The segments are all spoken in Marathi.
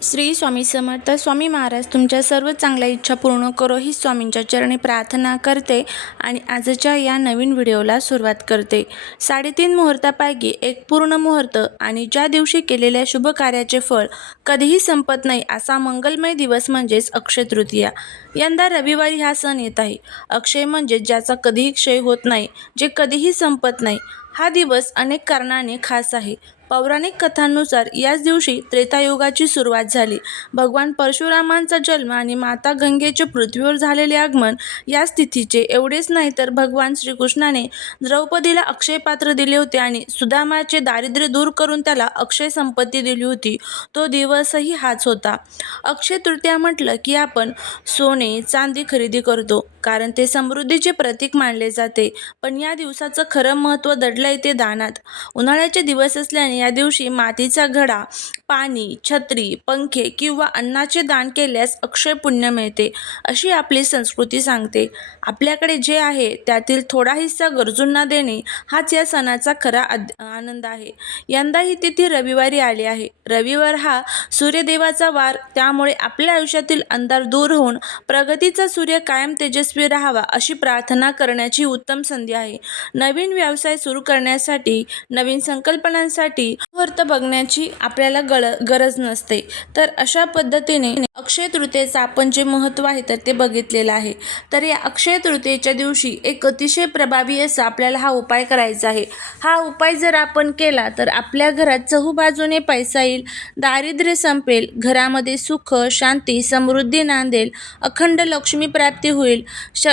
श्री स्वामी समर्थ. स्वामी महाराज तुमच्या सर्व चांगल्या इच्छा पूर्ण करो ही स्वामींच्या चरणी प्रार्थना करते आणि आजच्या या नवीन व्हिडिओला सुरुवात करते. 3.5 मुहूर्तापैकी एक पूर्ण मुहूर्त आणि ज्या दिवशी केलेल्या शुभ कार्याचे फळ कधीही संपत नाही असा मंगलमय दिवस म्हणजेच अक्षय तृतीया. यंदा रविवारी हा सण येत आहे. अक्षय म्हणजे ज्याचा कधीही क्षय होत नाही, जे कधीही संपत नाही. हा दिवस अनेक कारणाने खास आहे. पौराणिक कथांनुसार याच दिवशी त्रेतायुगाची सुरुवात झाली. भगवान परशुरामांचा जन्म आणि माता गंगेचे पृथ्वीवर झालेले आगमन याच तिथीचे. एवढेच नाही तर भगवान श्रीकृष्णाने द्रौपदीला अक्षय पात्र दिले होते आणि सुदामाचे दारिद्र्य दूर करून त्याला अक्षय संपत्ती दिली होती. तो दिवसही हाच होता. अक्षय तृतीया म्हटलं की आपण सोने चांदी खरेदी करतो, कारण ते समृद्धीचे प्रतीक मानले जाते. पण या दिवसाचं खरं महत्त्व दडलंय ते दानात. उन्हाळ्याचे दिवस असल्याने या दिवशी मातीचा घडा, पाणी, छत्री, पंखे किंवा अन्नाचे दान केल्यास अक्षय पुण्य मिळते, अशी आपली संस्कृती सांगते. आपल्याकडे जे आहे त्यातील थोडा हिस्सा गरजूंना देणे हाच या सणाचा खरा आनंद आहे. यंदा ही तिथी रविवारी आली आहे. रविवार हा सूर्यदेवाचा वार, त्यामुळे आपल्या आयुष्यातील अंधार दूर होऊन प्रगतीचा सूर्य कायम तेजस्वी राहावा अशी प्रार्थना करण्याची उत्तम संधी आहे. नवीन व्यवसाय सुरू करण्यासाठी, नवीन संकल्पनांसाठी मुहूर्त बघण्याची आपल्याला गरज नसते. तर अशा पद्धतीने अक्षय तृतीयेचं आपण जे महत्त्व आहे तर ते बघितलेलं आहे. तर या अक्षय तृतीयेच्या दिवशी एक अतिशय प्रभावी असा आपल्याला हा उपाय करायचा आहे. हा उपाय जर आपण केला तर आपल्या घरात चहूबाजूने पैसा येईल, दारिद्र्य संपेल, घरामध्ये सुख, शांती, समृद्धी नांदेल, अखंड लक्ष्मी प्राप्ती होईल,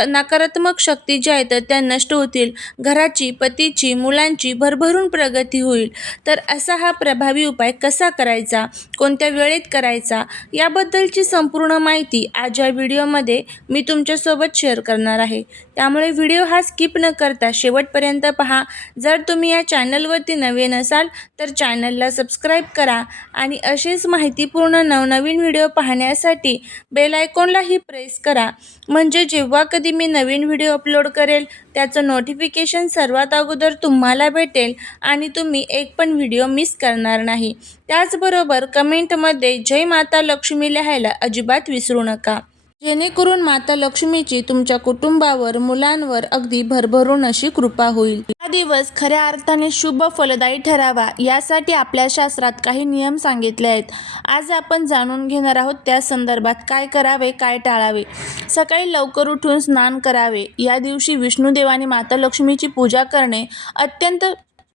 नकारात्मक शक्ती ज्या आहेत त्या नष्ट होतील, घराची, पतीची, मुलांची भरभरून प्रगती होईल. तर असा हा प्रभावी उपाय कसा करायचा, कोणत्या वेळेत करायचा, याबद्दलची संपूर्ण माहिती आज या व्हिडिओमध्ये मी तुमच्यासोबत शेअर करणार आहे. त्यामुळे व्हिडिओ हा स्किप न करता शेवटपर्यंत पहा. जर तुम्ही या चॅनलवरती नवीन असाल तर चॅनलला सबस्क्राईब करा आणि असेच माहितीपूर्ण नवनवीन व्हिडिओ पाहण्यासाठी बेल आयकॉनलाही प्रेस करा, म्हणजे जेव्हा कधी मी नवीन व्हिडिओ अपलोड करेल त्याचं नोटिफिकेशन सर्वात अगोदर तुम्हाला भेटेल आणि तुम्ही एक पण व्हिडिओ मिस करणार नाही. त्याचबरोबर कमेंटमध्ये जय माता लक्ष्मी लिहायला अजिबात विसरू नका, जेणेकरून माता लक्ष्मीची तुमच्या कुटुंबावर, मुलांवर अगदी भरभरून अशी कृपा होईल. हा दिवस खऱ्या अर्थाने शुभ फलदायी ठरावा यासाठी आपल्या शास्त्रात काही नियम सांगितले आहेत. आज आपण जाणून घेणार आहोत त्या संदर्भात काय करावे, काय टाळावे. सकाळी लवकर उठून स्नान करावे. या दिवशी विष्णुदेव आणि माता लक्ष्मीची पूजा करणे अत्यंत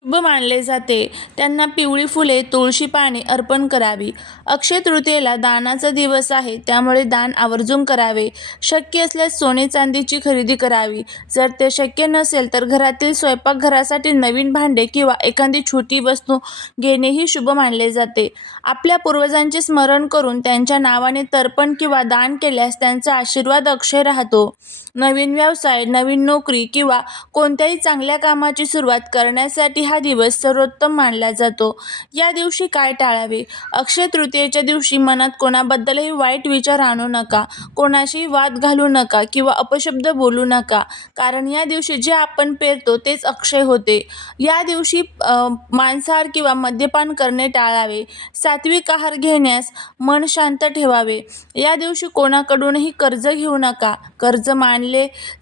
शुभ मानले जाते. त्यांना पिवळी फुले, तुळशी पाने अर्पण करावी. अक्षय तृतीयेला दानाचा दिवस आहे, त्यामुळे दान आवर्जून करावे. शक्य असल्यास सोने चांदीची खरेदी करावी. जर ते शक्य नसेल तर घरातील स्वयंपाकघरासाठी नवीन भांडे किंवा एखादी छोटी वस्तू घेणेही शुभ मानले जाते. आपल्या पूर्वजांचे स्मरण करून त्यांच्या नावाने तर्पण किंवा दान केल्यास त्यांचा आशीर्वाद अक्षय राहतो. नवीन व्यवसाय, नवीन नोकरी किंवा कोणत्याही चांगल्या कामाची सुरुवात करण्यासाठी हा दिवस सर्वोत्तम मानला जातो. या दिवशी काय टाळावे? अक्षय तृतीयेच्या दिवशी मनात कोणाबद्दलही वाईट विचार आणू नका, कोणाशीही वाद घालू नका किंवा अपशब्द बोलू नका, कारण या दिवशी जे आपण पेरतो तेच अक्षय होते. या दिवशी मांसाहार किंवा मद्यपान करणे टाळावे. सात्विक आहार घेण्यास मन शांत ठेवावे. या दिवशी कोणाकडूनही कर्ज घेऊ नका. कर्ज मानले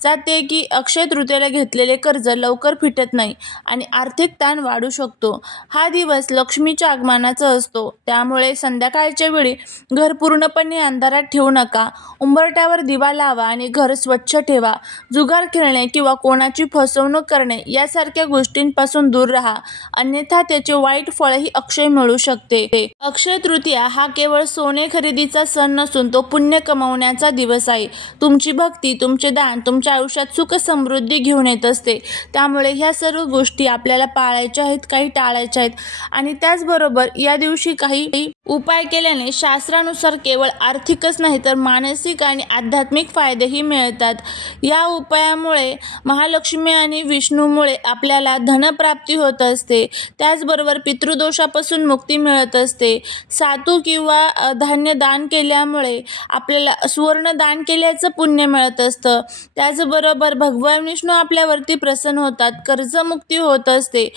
जाते की अक्षय तृतीयेला घेतलेले कर्ज लवकर फिटत नाही आणि आर्थिक ताण वाढू शकतो. हा दिवस लक्ष्मीच्या आगमनाचा असतो, त्यामुळे संध्याकाळच्या वेळी घर पूर्णपणे अंधारात ठेवू नका. उंबरठ्यावर दिवा लावा आणि घर स्वच्छ ठेवा. जुगार खेळणे किंवा कोणाची फसवणूक करणे यासारख्या गोष्टींपासून दूर राहा, अन्यथा त्याचे वाईट फळही अक्षय मिळू शकते. अक्षय तृतीया हा केवळ सोने खरेदीचा सण नसून तो पुण्य कमावण्याचा दिवस आहे. तुमची भक्ती, तुमचे दान तुमच्या आयुष्यात सुख समृद्धी घेऊन येत असते. त्यामुळे ह्या सर्व गोष्टी आपल्याला पाळायच्या आहेत, काही टाळायच्या आहेत. आणि त्याचबरोबर या दिवशी काही उपाय केल्याने शास्त्रानुसार केवळ आर्थिकच नाही तर मानसिक आणि आध्यात्मिक फायदेही मिळतात. या उपायामुळे महालक्ष्मी आणि विष्णूमुळे आपल्याला धनप्राप्ती होत असते. त्याचबरोबर पितृदोषापासून मुक्ती मिळत असते. सातू किंवा धान्य दान केल्यामुळे आपल्याला सुवर्ण दान केल्याचं पुण्य मिळत असतं. त्याचबरोबर भगवान विष्णू आपल्यावरती प्रसन्न होतात, कर्जमुक्ती होत असते.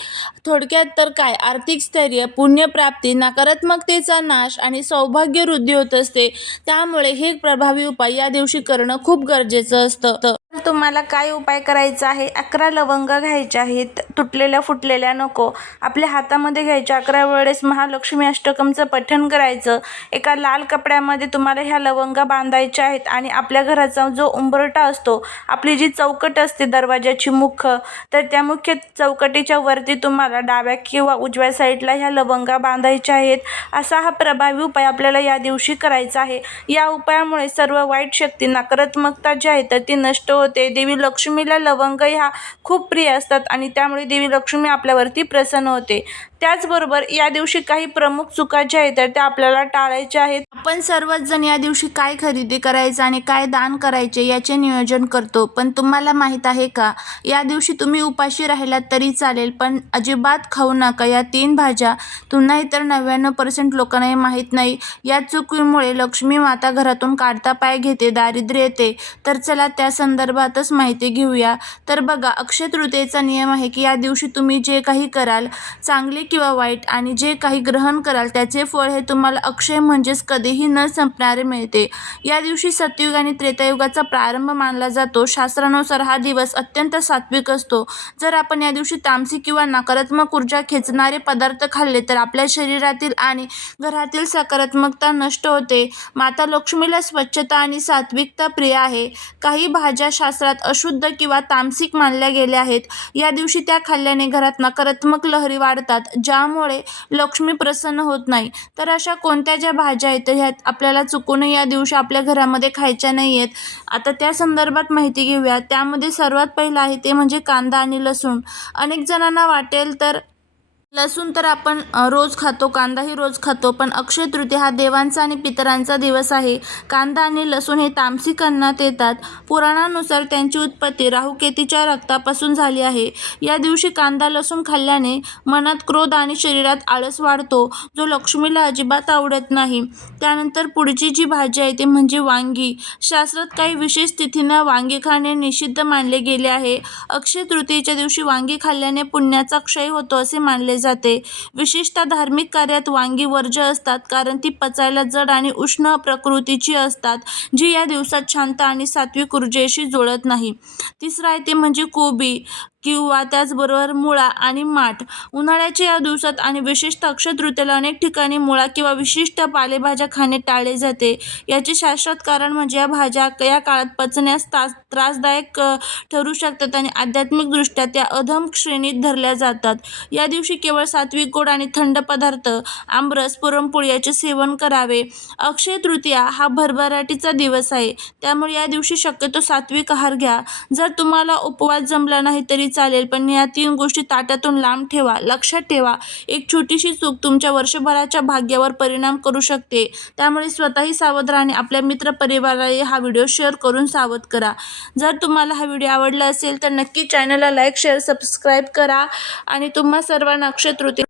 थोडक्यात तर काय, आर्थिक स्थैर्य, पुण्यप्राप्ती, नकारात्मकतेचा शत्रूंचा नाश आणि सौभाग्य वृद्धी होत असते. त्यामुळे हे प्रभावी उपाय या दिवशी करणं खूप गरजेचं असतं. तर तुम्हाला काय उपाय करायचा आहे? 11 लवंग घ्यायच्या आहेत, तुटलेल्या फुटलेल्या नको. आपल्या हातामध्ये घ्यायच्या. 11 वेळेस महालक्ष्मी अष्टकमचं पठण करायचं. एका लाल कपड्यामध्ये तुम्हाला ह्या लवंगा बांधायच्या आहेत आणि आपल्या घराचा जो उंबरठा असतो, आपली जी चौकट असते दरवाजाची मुख्य, तर त्या मुख्य चौकटीच्या वरती तुम्हाला डाव्या किंवा उजव्या साईडला ह्या लवंगा बांधायच्या आहेत. असा हा प्रभावी उपाय आपल्याला या दिवशी करायचा आहे. या उपायामुळे सर्व वाईट शक्ती, नकारात्मकता जी आहे तर ती नष्ट होते. देवी लक्ष्मीला लवंग ह्या खूप प्रिय असतात आणि त्यामुळे देवी लक्ष्मी आपल्यावरती प्रसन्न होते. त्याचबरोबर या दिवशी काही प्रमुख चुका ज्या आहेत तर त्या आपल्याला टाळायच्या आहेत. आपण सर्वच जण या दिवशी काय खरेदी करायचं आणि काय दान करायचे याचे नियोजन करतो. पण तुम्हाला माहीत आहे का, या दिवशी तुम्ही उपाशी राहिलात तरी चालेल, पण अजिबात खाऊ नका या 3 भाज्या. नाहीतर 99% लोकांना हे माहीत नाही. या चुकीमुळे लक्ष्मी माता घरातून काढता पाय घेते, दारिद्र्य येते. तर चला त्या संदर्भातच माहिती घेऊया. तर बघा, अक्षय तृतीयेचा नियम आहे की या दिवशी तुम्ही जे काही कराल, चांगले किंवा वाईट, आणि जे काही ग्रहण कराल त्याचे फळ हे तुम्हाला अक्षय म्हणजेच कधीही न संपणारे मिळते. या दिवशी सतयुग आणि त्रेतायुगाचा प्रारंभ मानला जातो. शास्त्रानुसार हा दिवस अत्यंत सात्विक असतो. जर आपण या दिवशी तामसिक किंवा नकारात्मक ऊर्जा खेचणारे पदार्थ खाल्ले तर आपल्या शरीरातील आणि घरातील सकारात्मकता नष्ट होते. माता लक्ष्मीला स्वच्छता आणि सात्विकता प्रिय आहे. काही भाज्या शास्त्रात अशुद्ध किंवा तामसिक मानल्या गेल्या आहेत. या दिवशी त्या खाल्ल्याने घरात नकारात्मक लहरी वाढतात, ज्यामुळे लक्ष्मी प्रसन्न होत नाही. तर अशा कोणत्या ज्या भाज्या आहेत ह्या आपल्याला चुकूनही या दिवशी आपल्या घरामध्ये खायच्या नाही आहेत. आता त्या संदर्भात माहिती घेऊया. त्यामध्ये सर्वात पहिलं आहे ते म्हणजे कांदा आणि लसूण. अनेक जणांना वाटेल तर लसूण तर आपण रोज खातो, कांदाही रोज खातो, पण अक्षय तृतीया हा देवांचा आणि पितरांचा दिवस आहे. कांदा आणि लसूण हे तामसिक अन्नात येतात. पुराणानुसार त्यांची उत्पत्ती राहुकेतूच्या रक्तापासून झाली आहे. या दिवशी कांदा लसूण खाल्ल्याने मनात क्रोध आणि शरीरात आळस वाढतो, जो लक्ष्मीला अजिबात आवडत नाही. त्यानंतर पुढची जी भाजी आहे ती म्हणजे वांगी. शास्त्रात काही विशेष तिथींना वांगी खाणे निषिद्ध मानले गेले आहे. अक्षय तृतीयेच्या दिवशी वांगी खाल्ल्याने पुण्याचा क्षय होतो असे मानले जाते. विशेषतः धार्मिक कार्यात वांगी वर्ज्य असतात, कारण ती पचायला जड आणि उष्ण प्रकृतीची असतात, जी या दिवसात शांत आणि सात्विक ऊर्जेशी जुळत नाही. तिसरं आहे ते म्हणजे कोबी किंवा त्याचबरोबर मुळा आणि माठ. उन्हाळ्याच्या या दिवसात आणि विशेषतः अक्षय तृतीयेला अनेक ठिकाणी मुळा किंवा विशिष्ट पालेभाज्या खाणे टाळले जाते. याचे शाश्वत कारण म्हणजे या भाज्या या काळात पचण्यास त्रासदायक ठरू शकतात आणि आध्यात्मिकदृष्ट्या त्या अधम श्रेणीत धरल्या जातात. या दिवशी केवळ सात्विक गोड आणि थंड पदार्थ, आमरस, पुरणपोळी याचे सेवन करावे. अक्षय तृतीया हा भरभराटीचा दिवस आहे, त्यामुळे या दिवशी शक्यतो सात्विक आहार घ्या. जर तुम्हाला उपवास जमला नाही तरी चालेल, पण या 3 गोष्टी ताटातून लांब ठेवा. लक्षात ठेवा, एक छोटीशी चूक तुमच्या वर्षभराच्या भाग्यावर परिणाम करू शकते. त्यामुळे स्वतःही सावध राहा आणि आपल्या मित्रपरिवारालाही हा व्हिडिओ शेअर करून सावध करा. जर तुम्हाला हा व्हिडिओ आवडला असेल तर नक्की चॅनलला लाईक, शेअर, सबस्क्राईब करा आणि तुम्हा सर्वांना अक्षय तृतीया